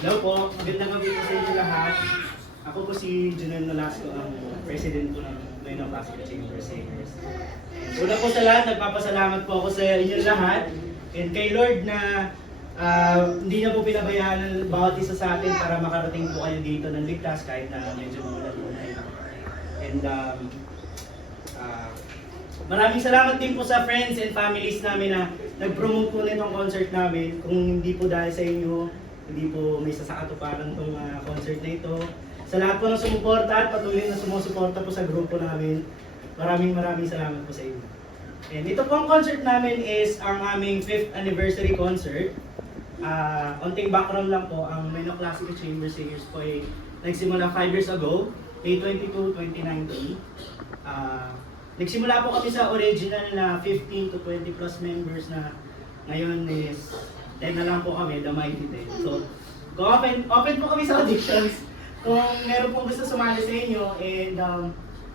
Hello po, magandang gabi po sa inyo lahat. Ako po si Junel Nolasco, ang president po ng Noyno Classical Chamber Singers. Una po sa lahat, nagpapasalamat po ako sa inyo lahat and kay Lord na hindi niya po pinabayaan ng bawat isa sa atin para makarating po kayo dito ng ligtas kahit na medyo magulat po na ito. And maraming salamat din po sa friends and families namin na nag-promote po nitong concert namin. Kung hindi po dahil sa inyo, hindi po may sasakatuparan itong concert na ito. Sa lahat po ng sumuporta at patuloy na sumusuporta po sa grupo namin, maraming salamat po sa inyo. And ito po ang concert namin is ang aming 5th anniversary concert. Onting background lang po, ang Noyno Classical Chamber Singers po ay nagsimula 5 years ago, May 22, 2019. Nagsimula po kami sa original na 15 to 20 plus members na ngayon is 10 na lang po kami, the mighty 10. So, open po kami sa auditions. Kung meron pong gusto sumali sa inyo and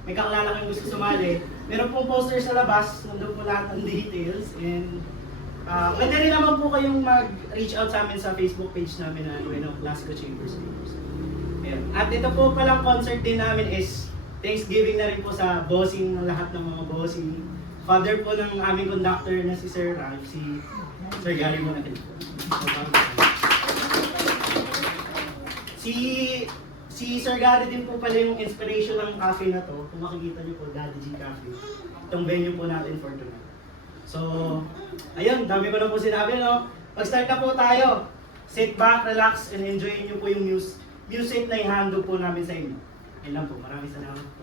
may kakilala kayong gusto sumali, meron pong poster sa labas, nandun po lahat ng details. And pwede rin naman po kayong mag-reach out sa amin sa Facebook page namin na Noyno Classical Chamber Singers. At ito po palang concert din namin is Thanksgiving na rin po sa bossing ng lahat ng mga bossing. Father po ng aming conductor na si Sir Ralph, si Sir Gary mo natin po. Si Sir Gary din po pala yung inspiration ng cafe na to. Kung makikita niyo po, Daddy G Cafe. Itong venue po natin for tonight. So, ayun, dami ko na po sinabi, no? Mag-start na po tayo. Sit back, relax, and enjoy niyo po yung music na ihando po namin sa inyo. Yan lang po, maraming salamat po.